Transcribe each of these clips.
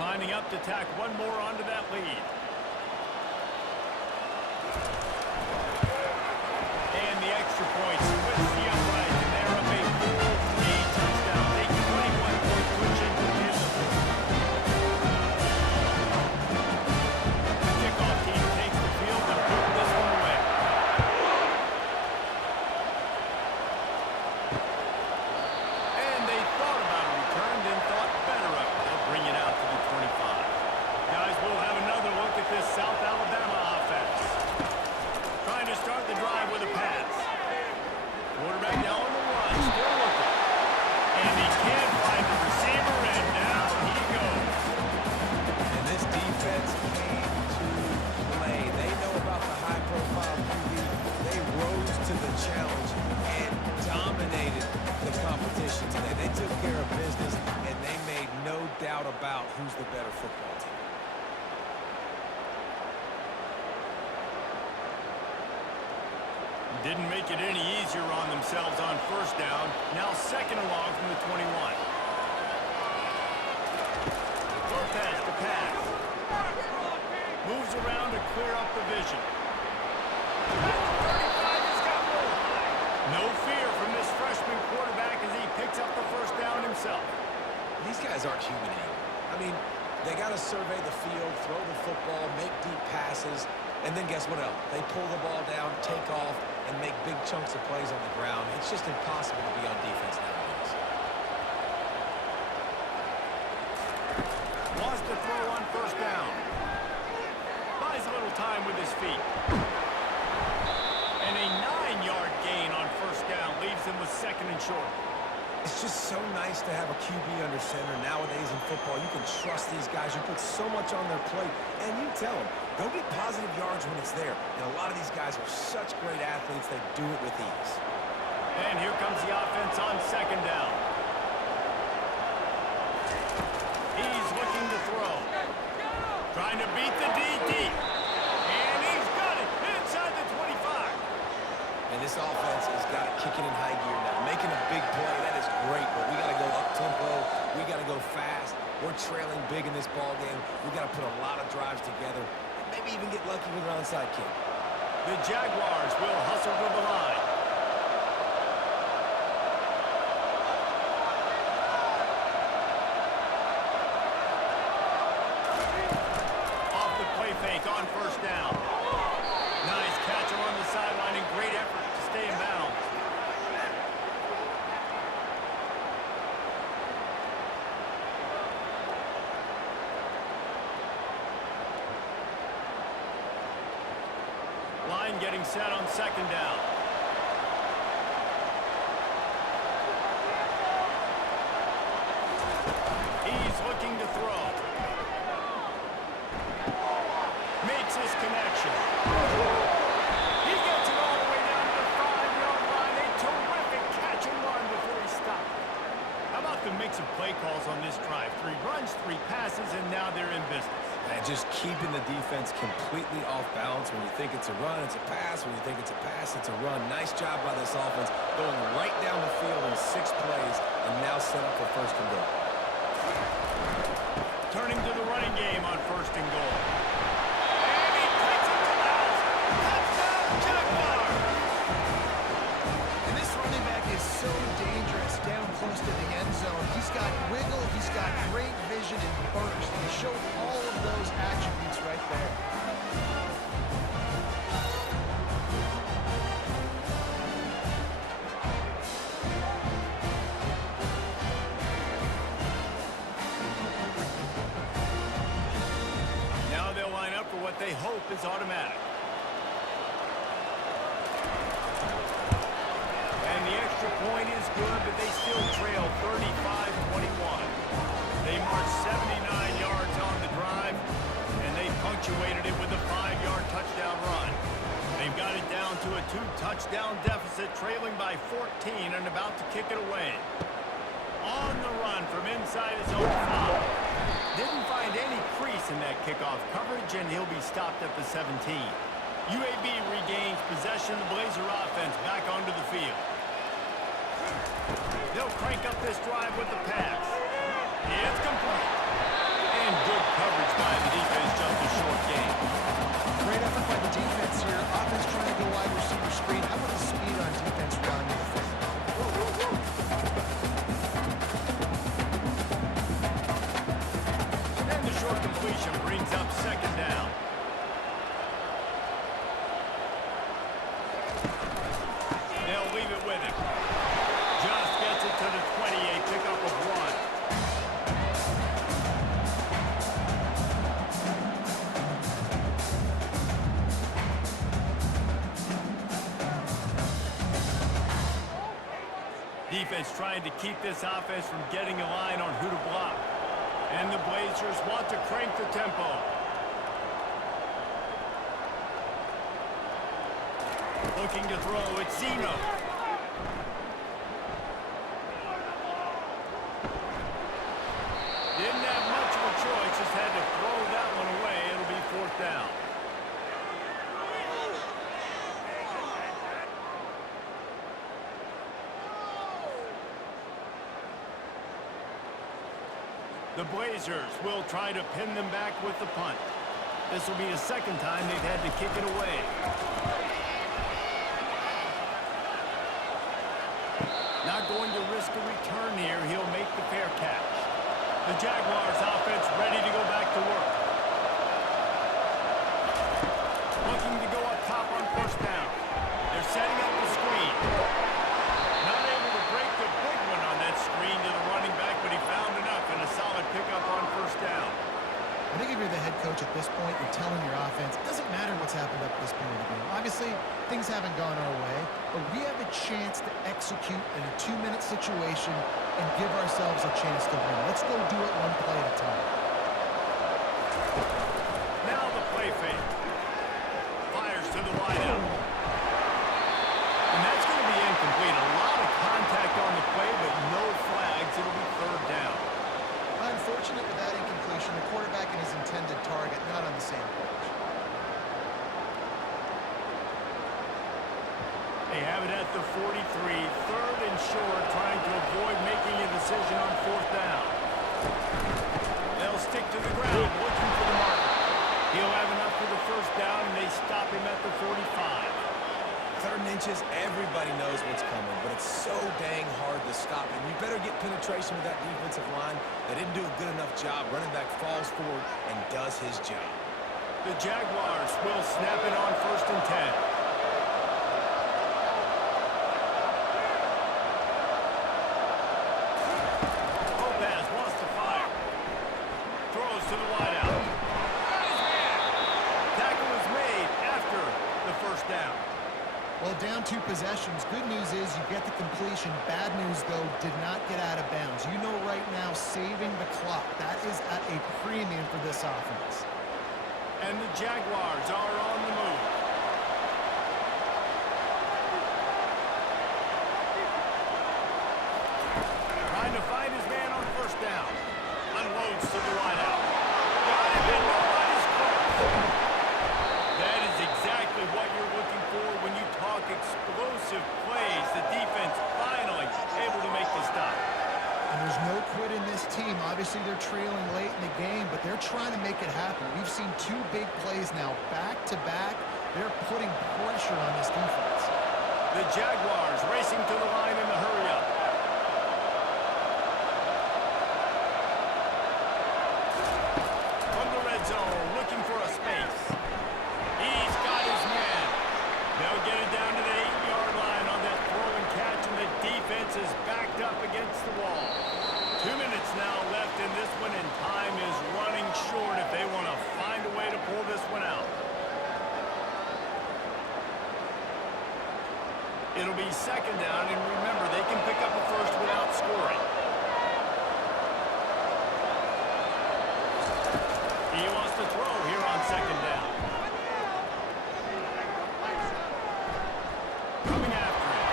Lining up to tack one more onto that lead. And the extra point splits the upright, and they're up a full 3 touchdowns. A 21-point cushion in the fourth. The kickoff team takes the field and boot this one away. And they thought about a return, then thought better of it. They'll bring it out to the 25. Guys, we'll have another look at this South Alabama offense. Trying to start the drive with a pass. Quarterback now on the run, still looking. And he can't find the receiver, and down he goes. And this defense came to play. They know about the high-profile QB. They rose to the challenge and dominated the competition today. They took care of business, and they made no doubt about who's the better football team. Didn't make it any easier on themselves on first down. Now second along from the 21. Lopez to pass. Moves around to clear up the vision. At the 35, he's got more. No fear from this freshman quarterback as he picks up the first down himself. These guys aren't human anymore. I mean, they got to survey the field, throw the football, make deep passes, and then guess what else? They pull the ball down, take off, and make big chunks of plays on the ground. It's just impossible to be on defense nowadays. Wants to throw on first down. Buys a little time with his feet. And a 9-yard gain on first down leaves him with second and short. It's just so nice to have a QB under center nowadays in football. You can trust these guys. You put so much on their plate, and you tell them, go get positive yards when it's there. And a lot of these guys are such great athletes, they do it with ease. And here comes the offense on second down. He's looking to throw. Trying to beat the DD. And he's got it inside the 25. And this offense has got it kicking in high gear now. Making a big play, that is great, but we got to go up-tempo. We got to go fast. We're trailing big in this ball game. We got to put a lot of drives together. Maybe even get lucky with an onside kick. The Jaguars will hustle to the line. Off the play fake on first down. Nice catch along the sideline and great effort to stay in bounds. Line getting set on second down. He's looking to throw. Makes his connection. He gets it all the way down to the 5-yard line. A terrific catch and run before he stopped. How about the mix of play calls on this drive? 3 runs, 3 passes, and now they're in business. And just keeping the defense completely off balance. When you think it's a run, it's a pass. When you think it's a pass, it's a run. Nice job by this offense, going right down the field in 6 plays, and now set up for first and goal. Turning to the running game on first and goal. And he takes it to the house. Touchdown, Jaguars! And this running back is so dangerous down close to the end zone. He's got wiggle, he's got great vision and burst. He showed all of those attributes right there. Now they'll line up for what they hope is automatic. And the extra point is good, but they still trail 35-21. They marched 79 yards on the drive, and they punctuated it with a 5-yard touchdown run. They've got it down to a 2-touchdown deficit, trailing by 14 and about to kick it away. On the run from inside his own 5. Didn't find any crease in that kickoff coverage, and he'll be stopped at the 17. UAB regains possession of the Blazer offense back onto the field. They'll crank up this drive with the pass. It's complete. And good defense trying to keep this offense from getting a line on who to block. And the Blazers want to crank the tempo. Looking to throw, it's Zeno. Didn't have much of a choice, just had to throw that one away. It'll be 4th down. The Blazers will try to pin them back with the punt. This will be the 2nd time they've had to kick it away. Not going to risk a return here. He'll make the fair catch. The Jaguars offense ready to go back to work. Looking to go up top on 1st down. They're setting up the screen. Not able to break the big one on that screen to the running back, but he found enough and a solid pickup on 1st down. I think if you're the head coach at this point, you're telling your offense, it doesn't matter what's happened up to this point in the game. Obviously, things haven't gone our way, but we have a chance to execute in a 2-minute situation and give ourselves a chance to win. Let's go do it one play at a time. Now the play fake. Fires to the wideout. And that's going to be incomplete. A lot of contact on the play, but no flags. It'll be 3rd down. Unfortunate with that incompletion, the quarterback and his intended target not on the same page. They have it at the 43, 3rd and short, trying to avoid making a decision on 4th down. They'll stick to the ground, looking for the marker. He'll have enough for the 1st down, and they stop him at the 45. 3rd and inches, everybody knows what's coming, but it's so dang hard to stop. And you better get penetration with that defensive line. They didn't do a good enough job. Running back falls forward and does his job. The Jaguars will snap it on 1st and 10. To the wideout. Tackle is made after the 1st down. Well, down 2 possessions. Good news is you get the completion. Bad news, though, did not get out of bounds. You know right now, saving the clock. That is at a premium for this offense. And the Jaguars are on the move. Trying to find his man on 1st down. Unloads to the wideout. That is exactly what you're looking for when you talk explosive plays. The defense finally able to make the stop. And there's no quit in this team. Obviously, they're trailing late in the game, but they're trying to make it happen. We've seen 2 big plays now, back-to-back. They're putting pressure on this defense. The Jaguars racing to the line in the hurry-up. Zone, looking for a space. He's got his man. They'll get it down to the 8-yard line on that throw and catch, and the defense is backed up against the wall. 2 minutes now left in this one, and time is running short if they want to find a way to pull this one out. It'll be 2nd down, and remember, they can pick up a 1st without scoring. He wants to throw here on 2nd down. Coming after him.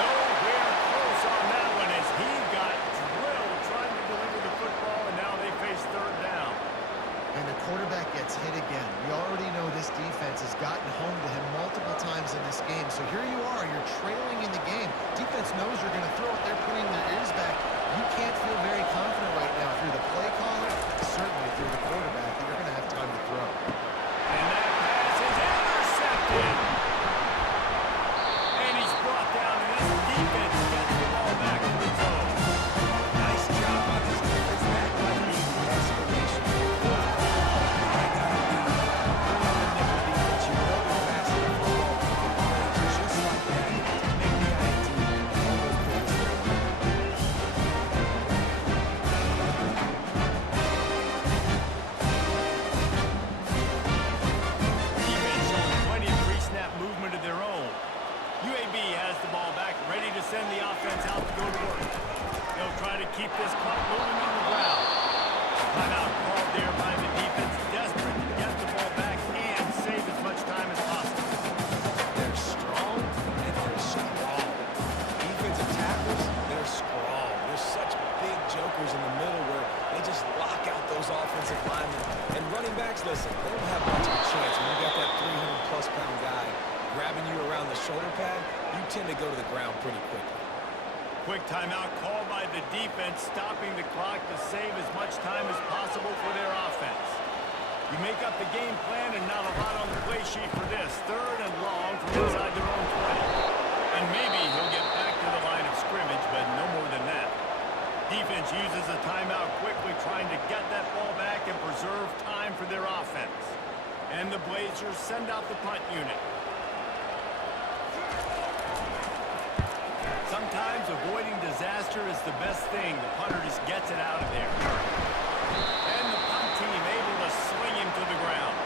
Nowhere close on that one as he got drilled trying to deliver the football, and now they face 3rd down. And the quarterback gets hit again. We already know this defense has gotten home to him multiple times in this game. So here you are, you're trailing in the game. Defense knows you're going to throw it. They're putting their ears back. You can't feel very confident right now through the play caller, certainly through the quarterback, that you're going to have time to throw. keep this clock moving on the ground. Timeout called there by the defense, desperate to get the ball back and save as much time as possible. They're strong and they're strong. Defensive tackles, they're strong. There's such big jokers in the middle where they just lock out those offensive linemen. And running backs, listen, they don't have much of a chance. When you got that 300-plus pound guy grabbing you around the shoulder pad, you tend to go to the ground pretty quickly. Quick timeout called by the defense, stopping the clock to save as much time as possible for their offense. You make up the game plan and not a lot on the play sheet for this. 3rd and long from inside their own 20. And maybe he'll get back to the line of scrimmage, but no more than that. Defense uses a timeout quickly, trying to get that ball back and preserve time for their offense. And the Blazers send out the punt unit. Sometimes avoiding disaster is the best thing. The punter just gets it out of there. And the punt team able to sling him to the ground.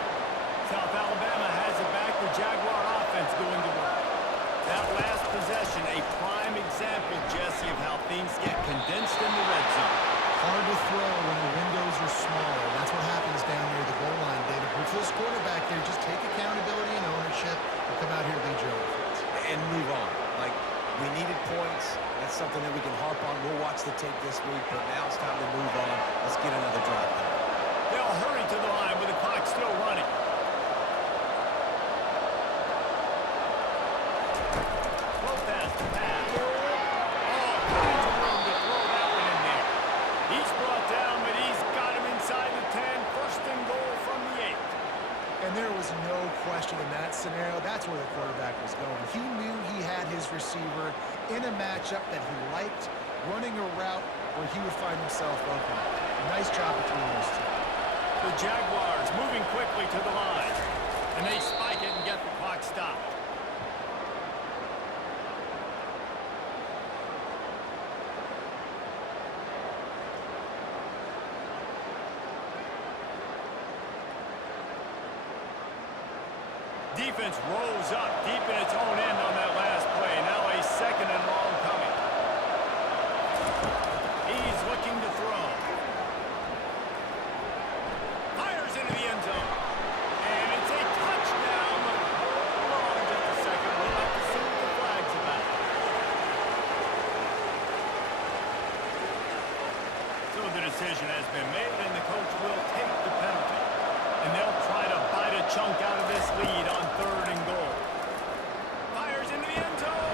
South Alabama has it back. The Jaguar offense going to work. That last possession, a prime example, Jesse, of how things get condensed in the red zone. Hard to throw when the windows are smaller. That's what happens down near the goal line, David. With this quarterback there, just take accountability and ownership and come out here and lead your offense. And move on. Like, we needed points. That's something that we can harp on. We'll watch the tape this week, but now it's time to move on. Let's get another drive going. They'll hurry to the line with the clock still running. Low pass to pass. Oh, finds a room to throw that one in there. He's brought down, but he's got him inside the 10. 1st and goal from the 8. And there was no question in that scenario. That's where the quarterback was going. He knew he had his receiver in a matchup that he liked, running a route where he would find himself open. Nice job between those two. The Jaguars moving quickly to the line. And they spike it and get the clock stopped. Defense rolls up deep in its own end on that last play. Now a 2nd and long coming. He's looking to throw. Fires into the end zone. And it's a touchdown. But hold on just a second. We'll have to see what the flag's about. So the decision has been made, and the coach will take the penalty. And they'll try to bite a chunk out of this lead on 3rd and goal. Fires into the end zone.